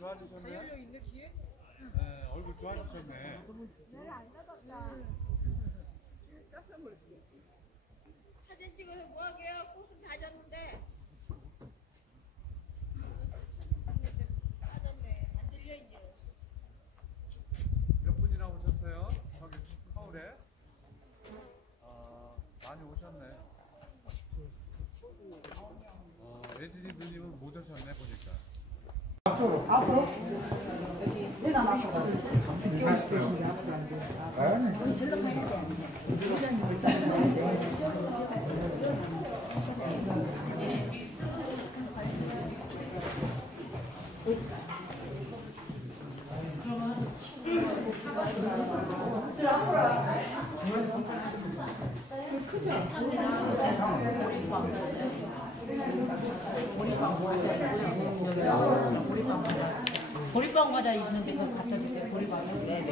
좋아지셨네. 네, 얼굴 좋아지셨네. 사진 찍어서 뭐하게요? 꽃은 다 졌는데. 안 들려 이제. 몇 분이나 오셨어요? 저기 서울에? 많이 오셨네. 예진이 누님은 못 오셨네 보니까. 앞으로 여기 내놔놨어. 보리빵 과자 있는데 그거 갖다 줄게. 보리빵. 네네.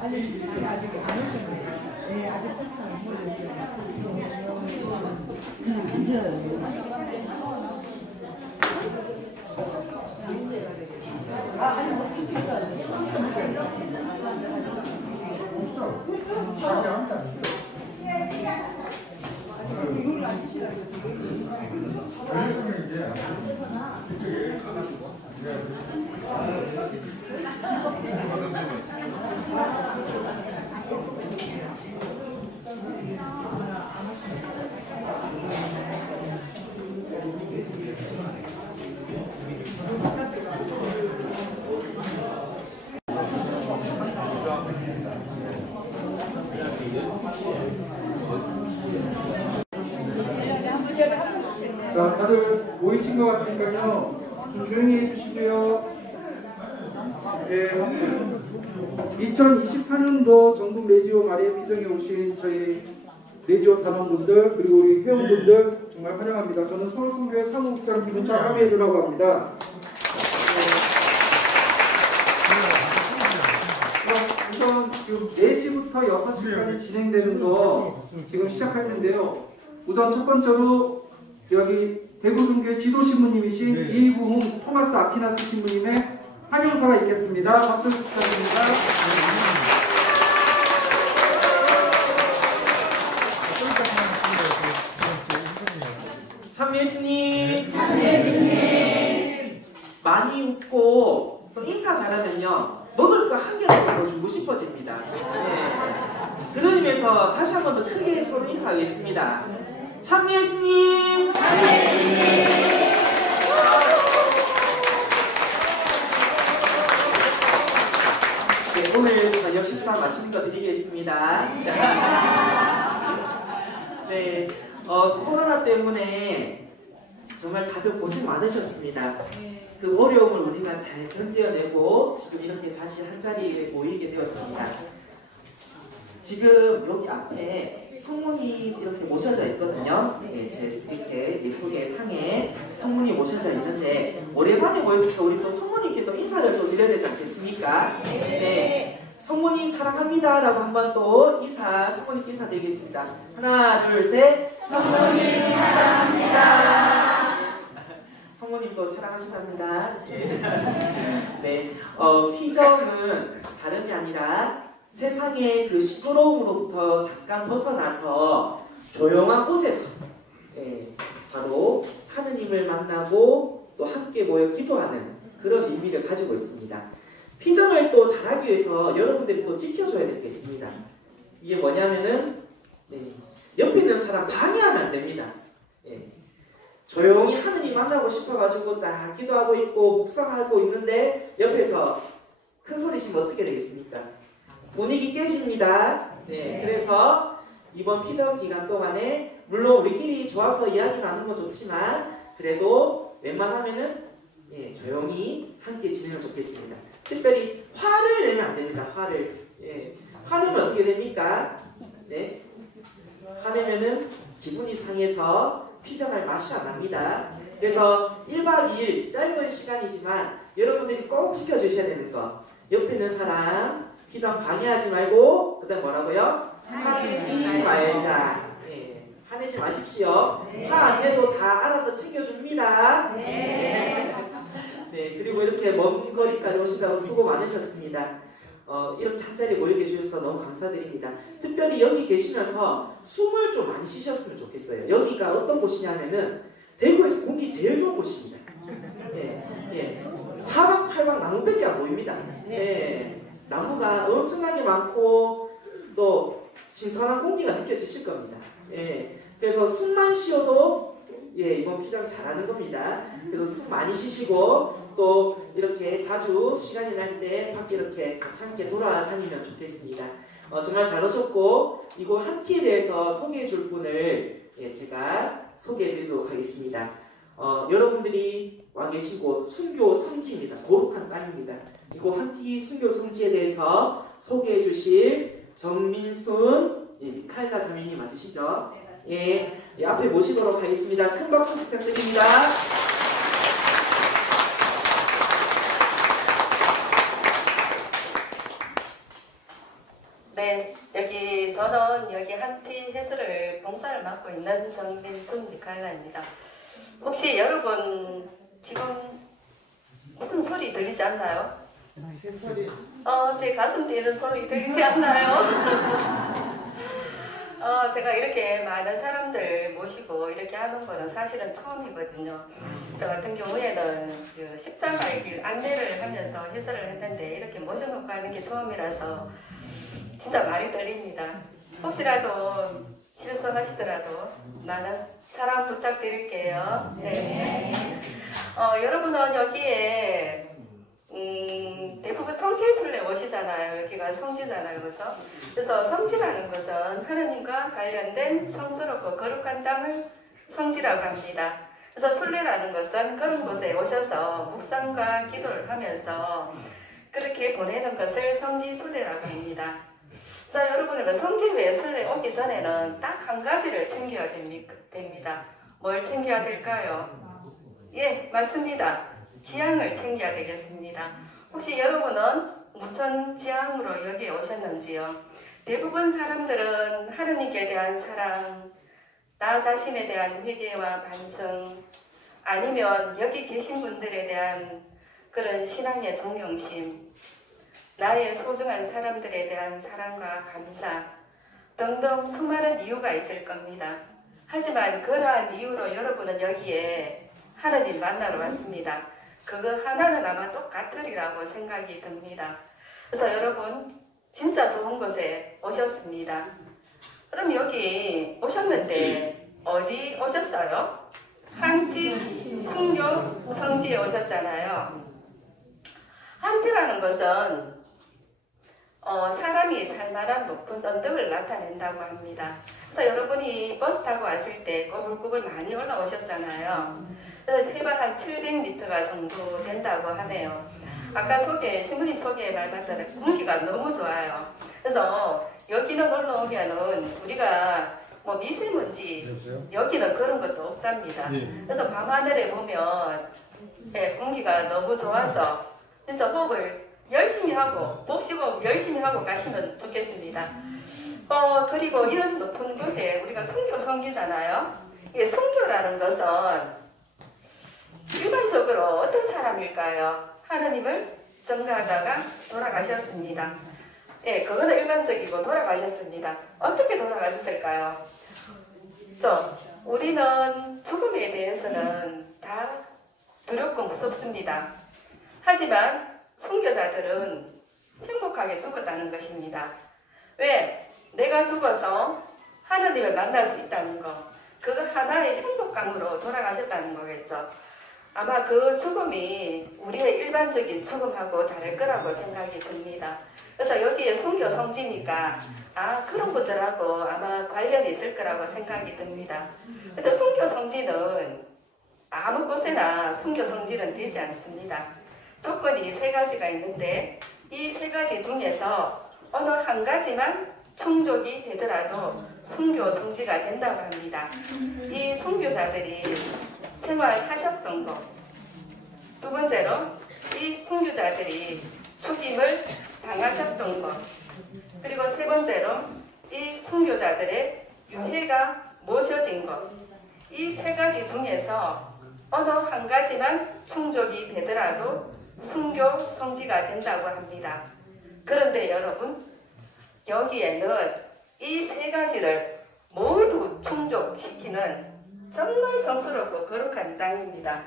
아니 시간이 아직 안 오셨네요. 네, 아직 끝은 안 보여줬어요. 자, 다들 모이신 것 같으니까요. 좀 조용히 해주시고요. 네, 2024년도 전국 레지오 마리아 피정에 오신 저희 레지오 단원분들 그리고 우리 회원분들 정말 환영합니다. 저는 서울성교회 사무국장 김은철 하메이루라고 합니다. 우선 지금 4시부터 6시까지 진행되는 거 지금 시작할 텐데요. 우선 첫 번째로 여기 대구성교회 지도신부님이신 이부흥 토마스 아퀴나스 신부님의 환영사가 있겠습니다. 박수 부탁드립니다. 참 예수님, 많이 웃고 또 인사 잘하면요 먹을 거 한 개라도 더 주고 싶어집니다. 네. 그런 의미에서 다시 한 번 더 크게 서로 인사하겠습니다. 참 예수님, 네, 오늘 저녁 식사 맛있는 거 드리겠습니다. 네, 코로나 때문에 정말 다들 고생 많으셨습니다. 그 어려움을 우리가 잘 견뎌내고 지금 이렇게 다시 한자리에 모이게 되었습니다. 지금 여기 앞에 성모님 이렇게 모셔져 있거든요. 네, 이렇게 예쁘게 상에 성모님 모셔져 있는데 오랜만에 모였으니까 우리 또 성모님께 또 인사를 또 드려야 되지 않겠습니까? 네. 성모님 사랑합니다 라고 한번 또 성모님께 인사드리겠습니다. 하나 둘 셋. 성모님 사랑합니다. 성모님도 사랑하신답니다. 네, 피정은 다름이 아니라 세상의 그 시끄러움으로부터 잠깐 벗어나서 조용한 곳에서 바로 하느님을 만나고 또 함께 모여 기도하는 그런 의미를 가지고 있습니다. 피정을 또 잘하기 위해서 여러분들이 또 지켜줘야 되겠습니다. 이게 뭐냐면은 옆에 있는 사람 방해하면 안 됩니다. 조용히 하느님 만나고 싶어가지고 딱 기도하고 있고 묵상하고 있는데 옆에서 큰 소리시면 어떻게 되겠습니까? 분위기 깨집니다. 네, 그래서 이번 피정 기간 동안에 물론 우리끼리 좋아서 이야기 나누는 건 좋지만 그래도 웬만하면은 조용히 함께 지내면 좋겠습니다. 특별히 화를 내면 안 됩니다. 화를. 화내면 어떻게 됩니까? 네, 화내면은 기분이 상해서 피정할 맛이 안 납니다. 그래서 1박 2일 짧은 시간이지만 여러분들이 꼭 지켜주셔야 되는 거. 옆에 있는 사람 피장 방해하지 말고 그다음 뭐라고요? 화내지 말자. 예, 화내지 마십시오. 화 안 내도 다 알아서 챙겨줍니다. 네, 그리고 이렇게 먼 거리까지 오신다고 수고 많으셨습니다. 이렇게 한 자리에 모여 계셔서 너무 감사드립니다. 특별히 여기 계시면서 숨을 좀 많이 쉬셨으면 좋겠어요. 여기가 어떤 곳이냐면은 대구에서 공기 제일 좋은 곳입니다. 사방팔방 나무밖에 안 보입니다. 나무가 엄청나게 많고 또 신선한 공기가 느껴지실 겁니다. 그래서 숨만 쉬어도 이번 피장 잘하는 겁니다. 그래서 숨 많이 쉬시고 또 이렇게 자주 시간이 날 때 밖에 이렇게 가창게 돌아다니면 좋겠습니다. 정말 잘 오셨고 이곳 한티에 대해서 소개해 줄 분을 제가 소개해 드리도록 하겠습니다. 여러분들이 와 계신 곳 순교 성지입니다. 거룩한 땅입니다. 이곳 한티 순교 성지에 대해서 소개해 주실 정민순 미카엘라 자매님 맞으시죠? 앞에 모시도록 하겠습니다. 큰 박수 부탁드립니다. 네, 저는 여기 한티 해수를 봉사를 맡고 있는 정민순 미카엘라입니다. 혹시 여러분 지금 무슨 소리 들리지 않나요? 새소리. 제 가슴 뛰는 소리 들리지 않나요? 제가 이렇게 많은 사람들 모시고 이렇게 하는 거는 사실은 처음이거든요. 저 같은 경우에는 십자가의 길 안내를 하면서 해설을 했는데 이렇게 모셔놓고 하는 게 처음이라서 진짜 많이 떨립니다. 혹시라도 실수하시더라도 많은 사랑 부탁드릴게요. 네. 여러분은 여기에 대부분 성지순례 오시잖아요. 여기가 성지잖아요. 그래서 성지라는 것은 하느님과 관련된 성스럽고 거룩한 땅을 성지라고 합니다. 그래서 순례라는 것은 그런 곳에 오셔서 묵상과 기도를 하면서 그렇게 보내는 것을 성지순례라고 합니다. 자, 여러분은 성지외 순례 오기 전에는 딱 한 가지를 챙겨야 됩니다. 뭘 챙겨야 될까요? 맞습니다. 지향을 챙겨야 되겠습니다. 혹시 여러분은 무슨 지향으로 여기에 오셨는지요? 대부분 사람들은 하느님께 대한 사랑, 나 자신에 대한 회개와 반성, 아니면 여기 계신 분들에 대한 그런 신앙의 존경심, 나의 소중한 사람들에 대한 사랑과 감사 등등 수많은 이유가 있을 겁니다. 하지만 그러한 이유로 여러분은 여기에 하느님 만나러 왔습니다. 그거 하나는 아마 똑같으리라고 생각이 듭니다. 그래서 여러분 진짜 좋은 곳에 오셨습니다. 그럼 여기 오셨는데 어디 오셨어요? 한티 순교 성지에 오셨잖아요. 한티라는 것은 사람이 살만한 높은 언덕을 나타낸다고 합니다. 그래서 여러분이 버스 타고 왔을 때 꼬불꼬불 많이 올라오셨잖아요. 그래서 해발 한 700m가 정도 된다고 하네요. 아까 신부님 소개 말 맞다가 공기가 너무 좋아요. 그래서 여기는 올라오면은 우리가 미세먼지 여기는 그런 것도 없답니다. 그래서 밤하늘에 보면 공기가 너무 좋아서 진짜 호흡을 열심히 하고 목시호흡 열심히 하고 가시면 좋겠습니다. 그리고 이런 높은 곳에 우리가 순교 성지잖아요. 이 순교라는 것은 일반적으로 어떤 사람일까요? 하느님을 전가하다가 돌아가셨습니다. 그거는 일반적이고 돌아가셨습니다. 어떻게 돌아가셨을까요? 우리는 죽음에 대해서는 다 두렵고 무섭습니다. 하지만 순교자들은 행복하게 죽었다는 것입니다. 왜? 내가 죽어서 하느님을 만날 수 있다는 것. 그 하나의 행복감으로 돌아가셨다는 거겠죠. 아마 그 죽음이 우리의 일반적인 죽음하고 다를 거라고 생각이 듭니다. 그래서 여기에 순교 성지니까 그런 분들하고 아마 관련이 있을 거라고 생각이 듭니다. 근데 순교 성지는 아무 곳에나 순교 성지는 되지 않습니다. 조건이 3가지가 있는데 이 3가지 중에서 어느 한 가지만 충족이 되더라도 순교 성지가 된다고 합니다. 이 순교자들이 생활하셨던 것, 두 번째로 이 순교자들이 죽임을 당하셨던 것, 이 순교자들의 유해가 모셔진 것, 이 세 가지 중에서 어느 한 가지만 충족이 되더라도 순교 성지가 된다고 합니다. 그런데 여러분, 여기에는 이 세 가지를 모두 충족시키는 정말 성스럽고 거룩한 땅입니다.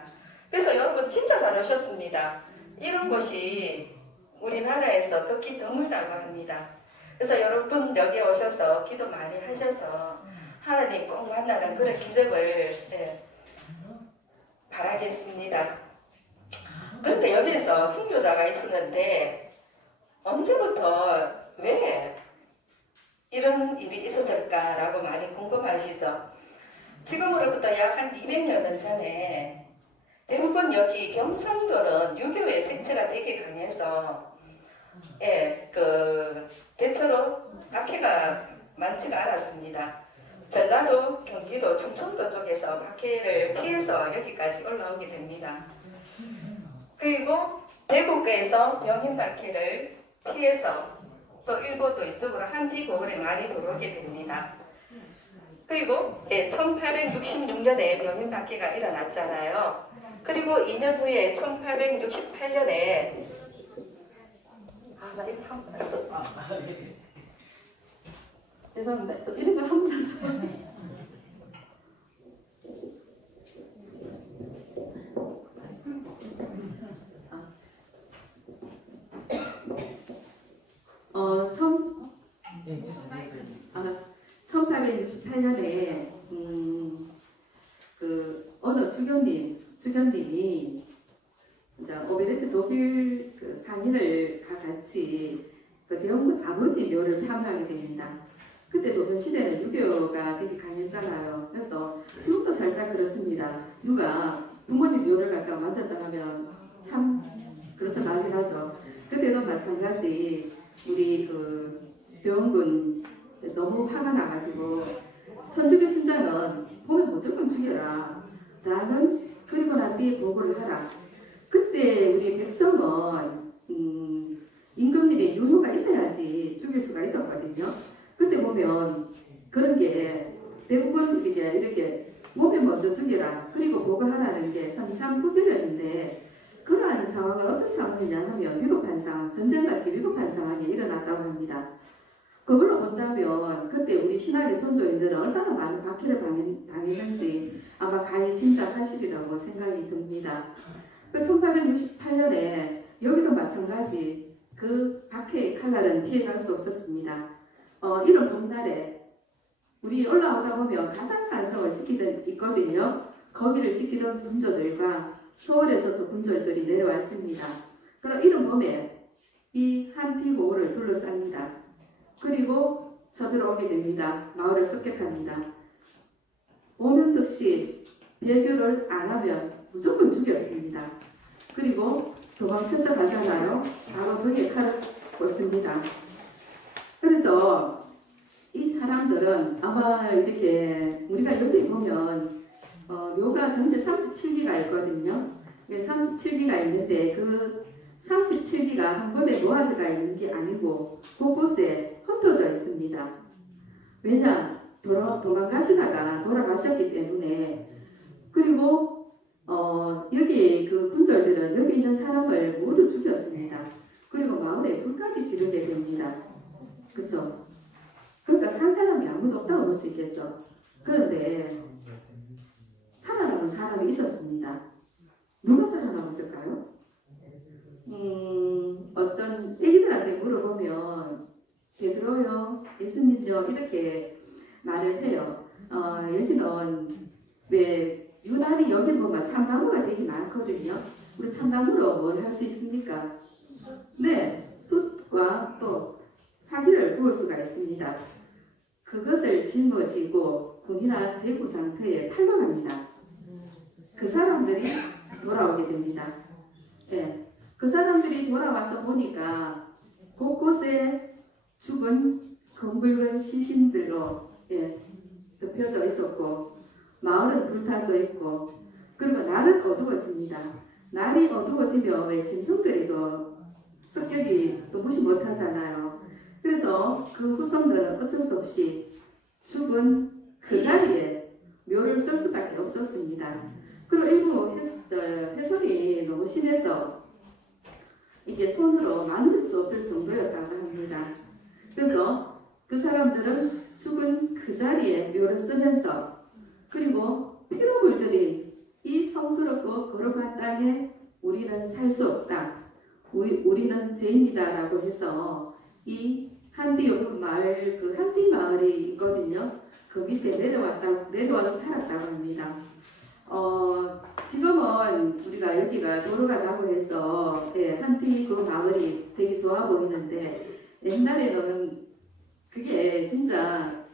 그래서 여러분 진짜 잘 오셨습니다. 이런 곳이 우리나라에서 극히 드물다고 합니다. 그래서 여러분 여기 오셔서 기도 많이 하셔서 하나님 꼭 만나는 그런 기적을 바라겠습니다. 그런데 여기에서 순교자가 있었는데 언제부터 왜 이런 일이 있었을까라고 많이 궁금하시죠? 지금으로부터 약 한 200년 전에 대부분 여기 경상도는 유교의 색채가 되게 강해서 대체로 박해가 많지가 않았습니다. 전라도, 경기도, 충청도 쪽에서 박해를 피해서 여기까지 올라오게 됩니다. 그리고 대구께에서 병인 박해를 피해서 또 일부도 이쪽으로 한디고을에 많이 들어오게 됩니다. 그리고 1866년에 병인 박해가 일어났잖아요. 그리고 2년 후에 1868년에 나 이거 한번 했어. 죄송합니다. 저 이런 걸 한번 했어. 1868년에 어느 주교님이 이제 오베르트 독일 상인을 같이 대원군 아버지 묘를 탐하게 됩니다. 그때 조선시대는 유교가 되게 강했잖아요. 그래서 지금도 살짝 그렇습니다. 누가 부모님 묘를 갖다 만졌다 하면 참 그렇죠, 난리 나죠. 그때도 마찬가지 우리 대원군 너무 화가 나가지고 천주교 신자는 보면 무조건 죽여라 라는, 그리고 난 뒤에 보고를 하라. 그때 우리 백성은 임금님의 유효가 있어야지 죽일 수가 있었거든요. 그때 보면 그런 게 대부분 이렇게 몸에 먼저 죽여라 그리고 보고하라는 게 선참후결이었는데, 그러한 상황은 어떤 상황이냐 하면 위급한 상황, 전쟁같이 위급한 상황이 일어났다고 합니다. 그걸로 본다면 그때 우리 신학의 선조인들은 얼마나 많은 박해를 당했는지 아마 가히 짐작하시리라고 생각이 듭니다. 1868년에 여기도 마찬가지 그 박해의 칼날은 피해갈 수 없었습니다. 이런 봄날에 우리 올라오다 보면 가산산성을 지키던 있거든요. 거기를 지키던 군조들과 서울에서도 군졸들이 내려왔습니다. 그럼 이런 봄에 이 한피고를 둘러쌉니다. 그리고 쳐들어오게 됩니다. 마을을 습격합니다. 오면 득시 배교를 안 하면 무조건 죽였습니다. 그리고 도망쳐서 가잖아요. 바로 벽에 칼을 꽂습니다. 그래서 이 사람들은 아마 이렇게 우리가 여기 보면 묘가 전체 37기가 있거든요. 37기가 있는데 그 37기가 한꺼번에 모아서가 있는 게 아니고 곳곳에 흩어져 있습니다. 왜냐? 도망가시다가 돌아가셨기 때문에. 그리고 여기 그 군졸들은 여기 있는 사람을 모두 죽였습니다. 그리고 마을에 불까지 지르게 됩니다. 그렇죠? 그러니까 산 사람이 아무도 없다고 볼 수 있겠죠. 그런데 살아남은 사람이 있었습니다. 누가 살아남았을까요? 어떤 애기들한테 물어보면 베드로요, 예수님요 이렇게 말을 해요. 여기는 왜 유난히 여기 보면 참나무가 되게 많거든요. 우리 참나무로 뭘 할 수 있습니까? 네, 숯과 또 사기를 구울 수가 있습니다. 그것을 짊어지고 군이나 대구 상터에 탈망합니다. 그 사람들이 돌아오게 됩니다. 네. 그 사람들이 돌아와서 보니까 곳곳에 죽은 검붉은 시신들로 덮여져 있었고 마을은 불타져 있고, 그리고 날은 어두워집니다. 날이 어두워지면 왜 짐승들이 또 습격이 또 무시 못하잖아요. 그래서 그 후손들은 어쩔 수 없이 죽은 그 자리에 묘를 쓸 수밖에 없었습니다. 그리고 일부 훼손이 너무 심해서 이게 손으로 만들 수 없을 정도였다고 합니다. 그래서 그 사람들은 죽은 그 자리에 묘를 쓰면서 그리고 피로 물들인 이 성스럽고 거룩한 땅에 우리는 살 수 없다. 우리는 죄인이다라고 해서 이 한디 마을, 그 한디 마을이 있거든요. 그 밑에 내려와서 살았다고 합니다. 지금은 우리가 여기가 도로가 나고 해서 한디 그 마을이 되게 좋아 보이는데 옛날에는 그게 진짜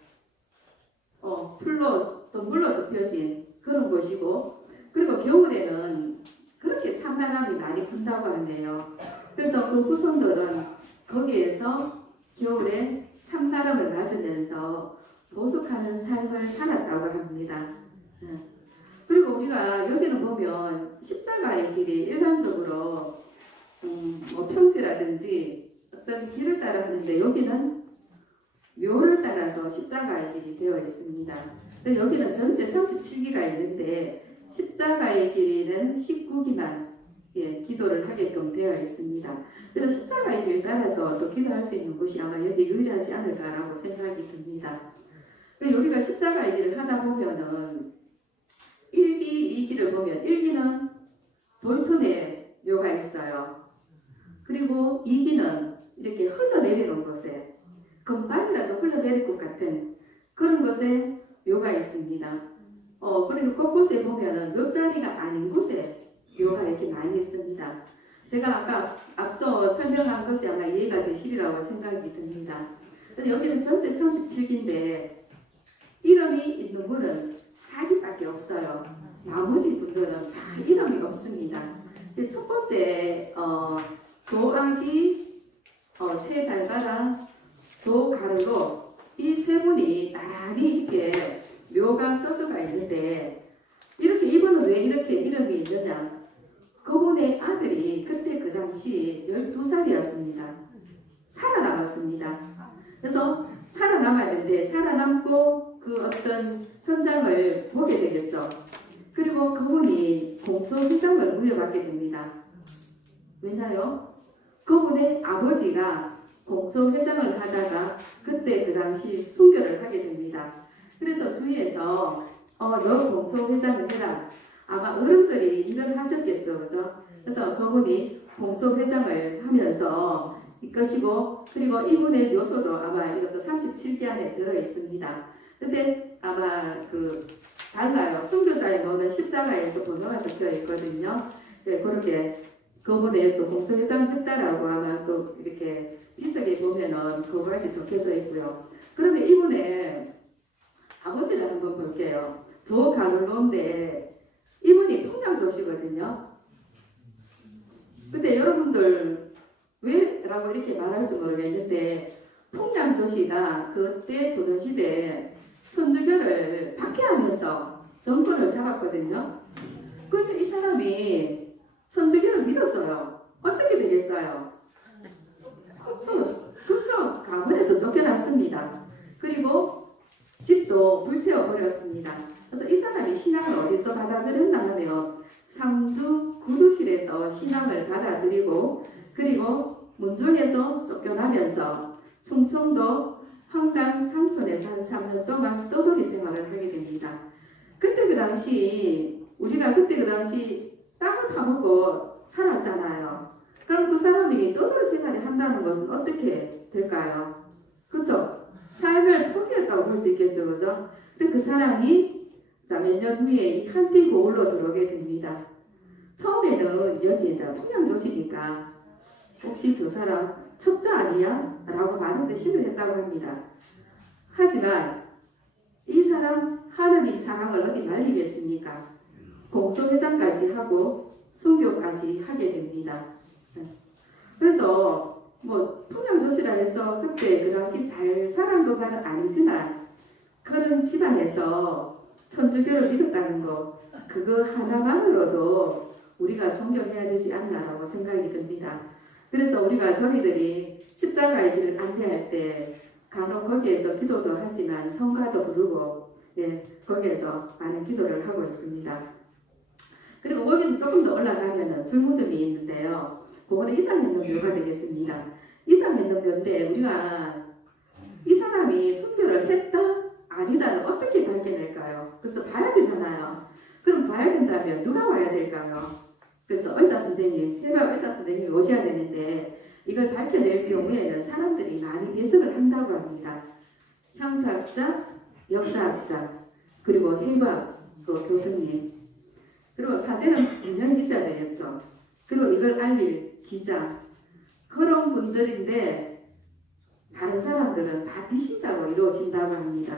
풀로 또 물로 덮여진 그런 곳이고 그리고 겨울에는 그렇게 찬바람이 많이 분다고 하네요. 그래서 그 후손들은 거기에서 겨울에 찬바람을 맞으면서 보속하는 삶을 살았다고 합니다. 그리고 우리가 여기는 보면 십자가의 길이 일반적으로 뭐 평지라든지 어떤 길을 따라 하는데 여기는 묘를 따라서 십자가의 길이 되어 있습니다. 근데 여기는 전체 37기가 있는데 십자가의 길이는 19기만 기도를 하게끔 되어 있습니다. 그래서 십자가의 길 따라서 또 기도할 수 있는 곳이 아마 여기 유일하지 않을까라고 생각이 듭니다. 우리가 십자가의 길을 하다 보면은 1기, 2기를 보면 1기는 돌틈에 묘가 있어요. 그리고 2기는 이렇게 흘러내리는 곳에 금방이라도 흘러내릴 것 같은 그런 곳에 묘가 있습니다. 그리고 곳곳에 보면은 몇 자리가 아닌 곳에 묘가 이렇게 많이 있습니다. 제가 아까 앞서 설명한 것이 아마 이해가 되시리라고 생각이 듭니다. 여기는 전체 37기인데 이름이 있는 분은 4기밖에 없어요. 나머지 분들은 다 이름이 없습니다. 첫 번째 조아기, 최달바라, 조가르로 이 세 분이 나란히 이렇게 묘가 써져가 있는데 이렇게 이분은 왜 이렇게 이름이 있느냐? 그분의 아들이 그때 그 당시 12살이었습니다. 살아남았습니다. 그래서 살아남았는데 살아남고 그 어떤 현장을 보게 되겠죠. 그리고 그분이 공소시장을 물려받게 됩니다. 왜냐요? 그분의 아버지가 공소회장을 하다가 그때 그 당시 순교를 하게 됩니다. 그래서 주위에서 너 공소회장을 해라. 아마 어른들이 일을 하셨겠죠. 그죠? 그래서 그분이 공소회장을 하면서 이것이고 그리고 이분의 묘소도 아마 이것도 37기 안에 들어있습니다. 근데 아마 달라요. 순교자의 묘는 십자가에서 번호가 적혀 있거든요. 네, 그렇게 그분의 또 공소회장 했다라고 아마 또 이렇게 비석에 보면은 그거같이 적혀져 있고요. 그러면 이분의 아버지를 한번 볼게요. 조가눌로인데 이분이 풍량조시거든요. 근데 여러분들 왜? 라고 이렇게 말할지 모르겠는데 풍량조시가 그때 조선시대에 천주교를 박해하면서 정권을 잡았거든요. 그런데 이 사람이 천주교를 믿었어요. 어떻게 되겠어요? 그쵸? 가문에서 쫓겨났습니다. 그리고 집도 불태워버렸습니다. 그래서 이 사람이 신앙을 어디서 받아들였나 하면 상주 구두실에서 신앙을 받아들이고 그리고 문종에서 쫓겨나면서 충청도 황강 상천에서 한 3년 동안 떠돌이 생활을 하게 됩니다. 그때 그 당시 우리가 그때 그 당시 땅을 파먹고 살았잖아요. 그럼 그 사람이 떠돌이 생활을 한다는 것은 어떻게 될까요? 그렇죠? 삶을 포기했다고 볼 수 있겠죠. 그죠? 근데 그 사람이 몇 년 후에 이 한띠 고을로 들어오게 됩니다. 처음에는 여기 이제 풍량조시니까 혹시 저 사람 첩자 아니야? 라고 많은 의심을 했다고 합니다. 하지만 이 사람 하느님 사랑을 어디 말리겠습니까? 공소회장까지 하고 순교까지 하게 됩니다. 그래서 뭐 풍량조시라 해서 그때 그 당시 잘 살은 것은 아니지만 그런 집안에서 천주교를 믿었다는 거 그거 하나만으로도 우리가 존경해야 되지 않나라고 생각이 듭니다. 그래서 우리가 저희들이 십자가의 길을 안내할 때 간혹 거기에서 기도도 하지만 성가도 부르고 거기에서 많은 기도를 하고 있습니다. 그리고 거기서 조금 더 올라가면은 줄무덤이 있는데요. 그거는 이상 있는 묘가 되겠습니다. 이상 있는 묘인데 우리가 이 사람이 순교를 했다 아니다를 어떻게 밝혀낼까요? 그래서 봐야 되잖아요. 그럼 봐야 된다면 누가 와야 될까요? 그래서 의사 선생님, 해외 의사 선생님이 오셔야 되는데 이걸 밝혀낼 경우에는 사람들이 많이 예측을 한다고 합니다. 향토학자, 역사학자, 그리고 해외학 교수님, 그리고 사제는 분명히 있어야 되겠죠. 그리고 이걸 알릴 기자, 그런 분들인데 다른 사람들은 다 비신자로 이루어진다고 합니다.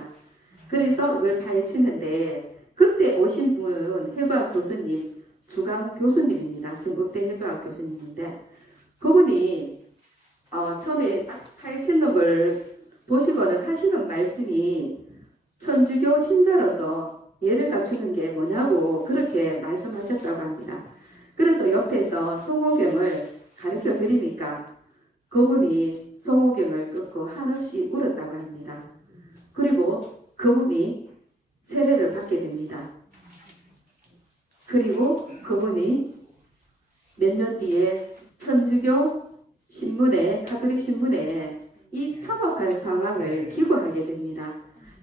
그래서 이걸 파헤치는데 그때 오신 분은 해외학 교수님, 주강 교수님입니다. 경북대 해외학 교수님인데 그분이 처음에 파헤치는 걸 보시고는 하시는 말씀이 천주교 신자로서 예를 갖추는 게 뭐냐고 그렇게 말씀하셨다고 합니다. 그래서 옆에서 성호경을 가르쳐 드리니까 그분이 성호경을 끊고 한없이 울었다고 합니다. 그리고 그분이 세례를 받게 됩니다. 그리고 그분이 몇 년 뒤에 천주교 신문에, 가톨릭 신문에 이 참혹한 상황을 기고하게 됩니다.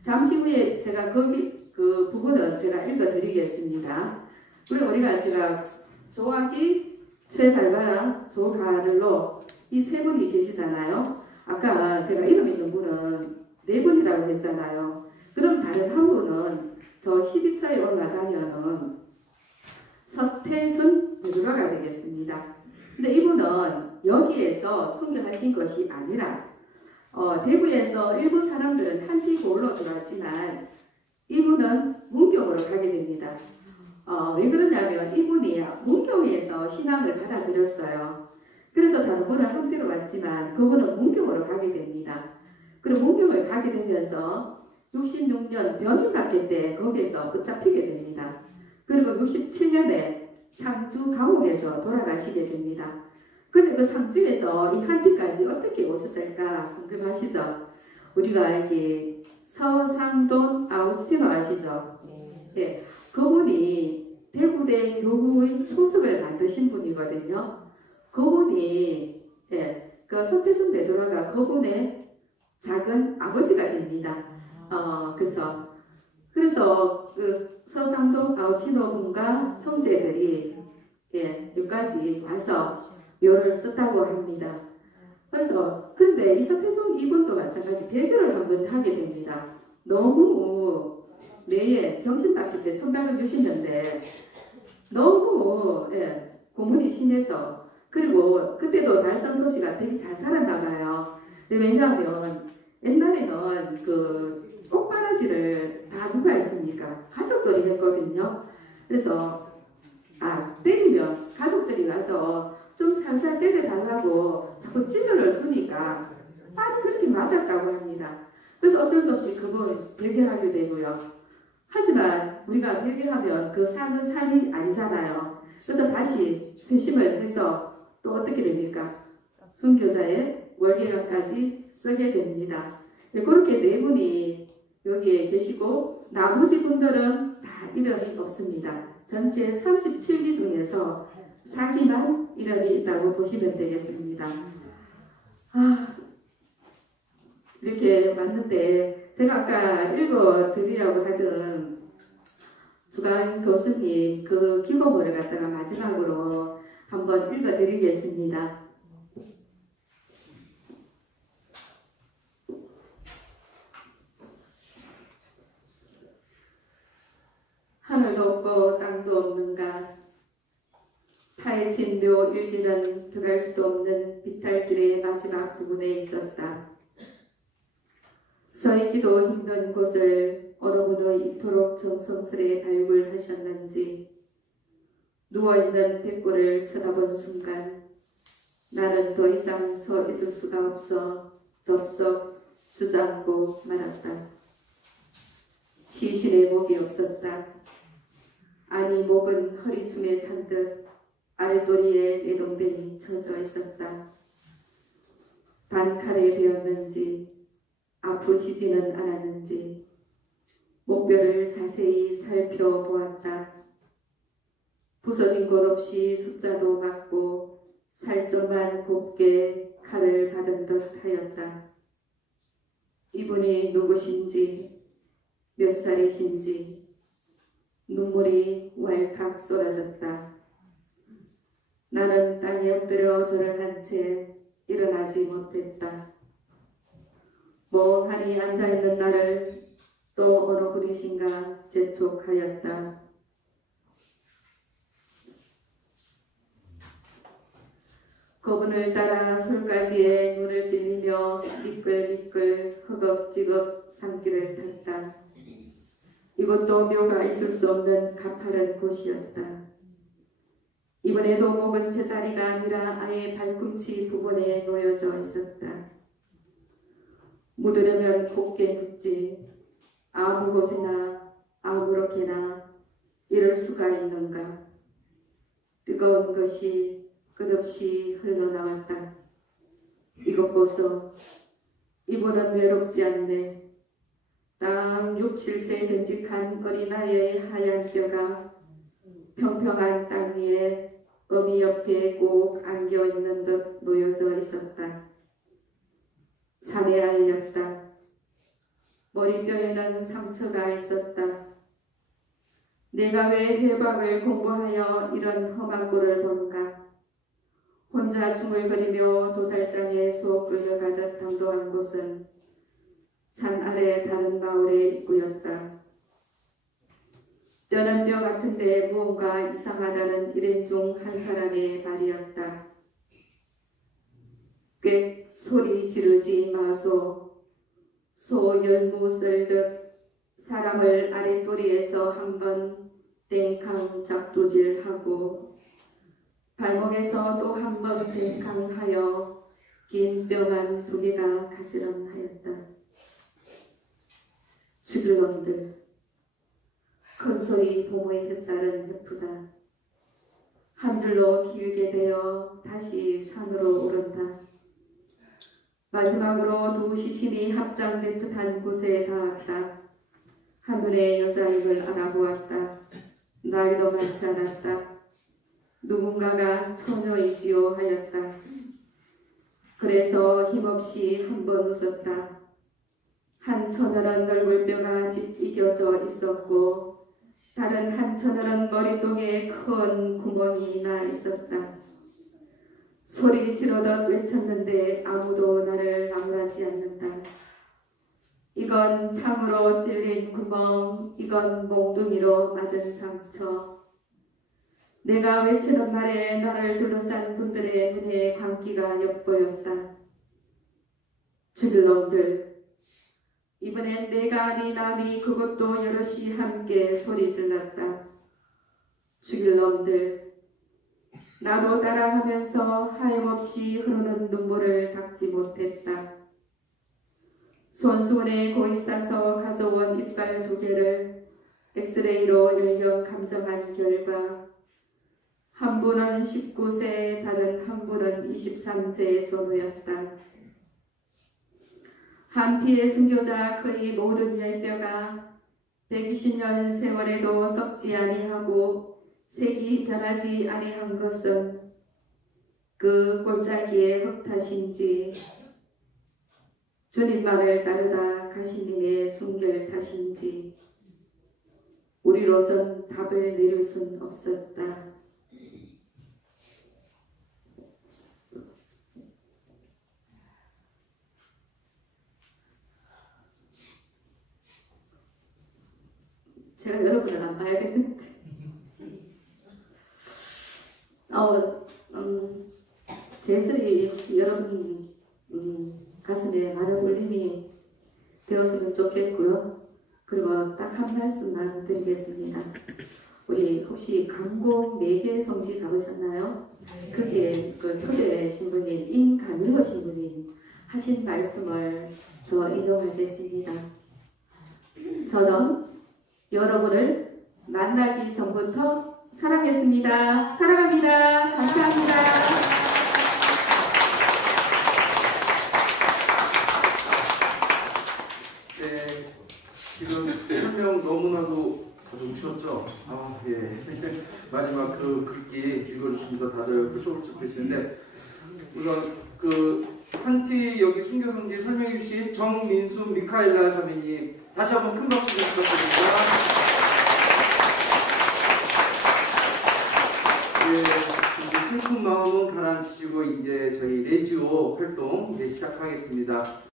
잠시 후에 제가 그 부분은 제가 읽어드리겠습니다. 그리고 우리가 제가 조학이, 최발바람, 조가를로 이 세 분이 계시잖아요. 아까 제가 이름 있는 분은 네 분이라고 했잖아요. 그럼 다른 한 분은 저 12차에 올라가면은 서태순 베드로가 되겠습니다. 근데 이분은 여기에서 순교하신 것이 아니라 대구에서 일부 사람들은 한티골로 들어왔지만 이분은 문경으로 가게 됩니다. 왜 그러냐면 이분이 문경에서 신앙을 받아들였어요. 그래서 다른 분은 한티로 왔지만 그분은 문경으로 가게 됩니다. 그리고 문경을 가게 되면서 66년 병이 났기 때 거기에서 붙잡히게 됩니다. 그리고 67년에 상주 감옥에서 돌아가시게 됩니다. 근데 그 상주에서 이 한티까지 어떻게 오셨을까 궁금하시죠? 우리가 이게 서상돈 아우스티노 아시죠? 네, 그분이 대구대 교구의 초석을 만드신 분이거든요. 그분이 그 서태순 베드로가 그분의 작은 아버지가 됩니다. 그렇죠. 그래서 그 서상동 아우스티노 분과 형제들이 여기까지 와서 묘를 썼다고 합니다. 그래서 근데 이 서태순 이분도 마찬가지 배교를 한번 하게 됩니다. 너무 뇌에 경신받기 때 1860년대 너무 고문이 심해서 그리고 그때도 달성소 씨가 되게 잘 살았나 봐요. 왜냐하면 옛날에는 그 꽃바라지를 다 누가 했습니까? 가족들이 했거든요. 그래서 때리면 가족들이 와서 좀 살살 때려달라고 자꾸 찌르를 주니까 딸이 그렇게 맞았다고 합니다. 그래서 어쩔 수 없이 그분 배교하게 되고요. 하지만 우리가 배교하면 그 삶은 삶이 아니잖아요. 그래서 다시 회심을 해서 또 어떻게 됩니까? 순교자의 월계관까지 쓰게 됩니다. 그렇게 네 분이 여기에 계시고 나머지 분들은 다 이름이 없습니다. 전체 37기 중에서 4기만 이름이 있다고 보시면 되겠습니다. 이렇게 왔는데 제가 아까 읽어드리려고 하던 주간 교수님 그 기고문을 갖다가 마지막으로 한번 읽어드리겠습니다. 하늘도 없고 땅도 없는가 파헤친 묘 일기는 들어갈 수도 없는 비탈길의 마지막 부분에 있었다. 서 있기도 힘든 곳을 어느 분이 이토록 정성스레 발굴하셨는지 누워있는 백골을 쳐다본 순간 나는 더 이상 서 있을 수가 없어 덥석 주저앉고 말았다. 시신의 목이 없었다. 아니 목은 허리춤에 잔뜩 아랫도리에 내동댕이 쳐져 있었다. 단칼에 베었는지 아프시지는 않았는지 목뼈를 자세히 살펴보았다. 부서진 곳 없이 숫자도 맞고 살점만 곱게 칼을 받은 듯 하였다. 이분이 누구신지 몇 살이신지 눈물이 왈칵 쏟아졌다. 나는 땅에 엎드려 절을 한 채 일어나지 못했다. 멍하니 앉아있는 나를 또 어느 분이신가 재촉하였다. 그분을 따라 솔가지에 눈을 찔리며 미끌미끌 허겁지겁 산길을 탔다. 이것도 묘가 있을 수 없는 가파른 곳이었다. 이번에도 목은 제자리가 아니라 아예 발꿈치 부분에 놓여져 있었다. 묻으려면 곱게 묻지 아무 곳에나 아무렇게나 이럴 수가 있는가. 뜨거운 것이 끝없이 흘러나왔다. 이것 보소. 이분은 외롭지 않네. 딱 6, 7세 듬직한 어린아이의 하얀 뼈가 평평한 땅 위에 어미 옆에 꼭 안겨있는 듯 놓여져 있었다. 사내 아이였다. 머리뼈에는 상처가 있었다. 내가 왜 해박을 공부하여 이런 험한 꼴을 보는가. 혼자 중얼거리며 도살장에 속 끌려가듯 당도한 곳은 산 아래 다른 마을의 입구였다. 뼈는 뼈 같은데 무언가 이상하다는 일행 중 한 사람의 말이었다. 꽤 소리 지르지 마소. 소 열무 썰듯 사람을 아랫도리에서 한번 땡캉 작두질하고 발목에서 또 한 번 땡캉하여 긴 뼈만 2개가 가지런하였다. 죽을 놈들. 큰소리 부모의 햇살은 예쁘다. 한 줄로 길게 되어 다시 산으로 오른다. 마지막으로 두 시신이 합장된 듯한 곳에 닿았다. 한눈에 여자임을 알아보았다. 나이도 많지 않았다. 누군가가 처녀이지요 하였다. 그래서 힘없이 한 번 웃었다. 한 처녀는 얼굴뼈가 이겨져 있었고 다른 한 처녀는 머리통에 큰 구멍이 나 있었다. 소리 지르듯 외쳤는데 아무도 나를 나무라지 않는다. 이건 창으로 찔린 구멍, 이건 몽둥이로 맞은 상처. 내가 외치는 말에 나를 둘러싼 분들의 눈에 광기가 엿보였다. 죽일 놈들. 이번엔 내가 아닌 남이 그것도 여럿이 함께 소리 질렀다. 죽일 놈들. 나도 따라하면서 하염없이 흐르는 눈물을 닦지 못했다. 손수건에 고이 싸서 가져온 이빨 2개를 엑스레이로 열려 감정한 결과 한 분은 19세, 다른 한 분은 23세의 전우였다. 한 피의 순교자 거의 모든 열뼈가 120년 세월에도 썩지 아니하고 색이 변하지 아니한 것은 그 골짜기의 흙 탓인지 주님 말을 따르다 가시님의 순결 탓인지 우리로선 답을 내릴 순 없었다. 제가 여러분을 안 봐야 되는데 제설이 여러분 가슴에 많은 울림이 되었으면 좋겠고요. 그리고 딱 한 말씀만 드리겠습니다. 우리 혹시 강곡 4개 성지 가보셨나요? 그게 그 초대 신부님 임간일로 신부님 하신 말씀을 저 인용하겠습니다. 저는 여러분을 만나기 전부터 사랑했습니다. 사랑합니다. 감사합니다. 마지막 그 글귀 읽어주시면서 다들 그쪽으로 접하시는데 우선 그 한티 여기 순교성지 설명해 주신 정민수 미카엘라 자매님 다시 한번 큰 박수 좀 부탁드립니다. 예, 이제 슬픈 마음은 가라앉히시고 이제 저희 레지오 활동 이제 시작하겠습니다.